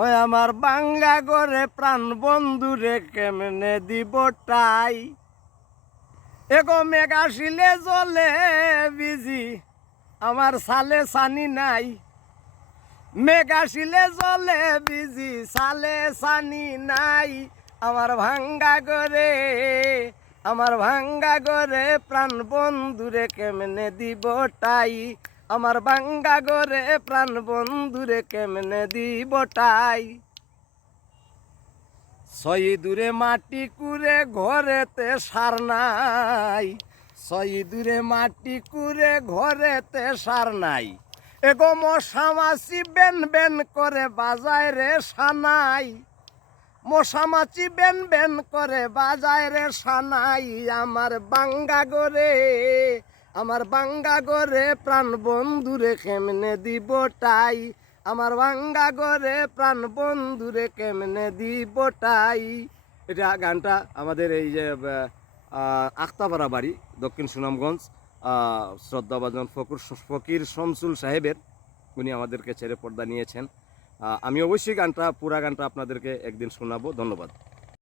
ওই আমার বাঙ্গা করে প্রাণ বন্ধুরে কেমনে দিব টাই এগো মেঘ আসিলে জলে বিজি আমার সালে সানি নাই মেঘ আসিলে জলে বিজি সালে সানি নাই আমার ভাঙ্গা করে প্রাণ বন্ধুরে কেমনে দিব টাই আমার ভাঙ্গা করে প্রাণ বন্ধুরে কেমনে দিব টাই শহীদুরে মাটি কুরে ঘরেতে সার নাই শহীদুরে মাটি কুরে ঘরেতে সার নাই এগো মশামাছি বেন বেন করে বাজায় রে সানাই মশামাছি বেন বেন করে বাজায় রে সানাই আমার বাঙ্গা গরে প্রাণ বন্ধুরে কেমনে দিব টাই আমার বাঙ্গা গরে প্রাণ বন্ধুরে কেমনে দিব টাই। এটা গানটা আমাদের এই যে আখতাপাড়া বাড়ি দক্ষিণ সুনামগঞ্জ শ্রদ্ধাভাজন ফকির শমসুল সাহেবের, উনি আমাদেরকে ছেড়ে পর্দা নিয়েছেন। আমি অবশ্যই পুরা গানটা আপনাদেরকে একদিন শোনাবো। ধন্যবাদ।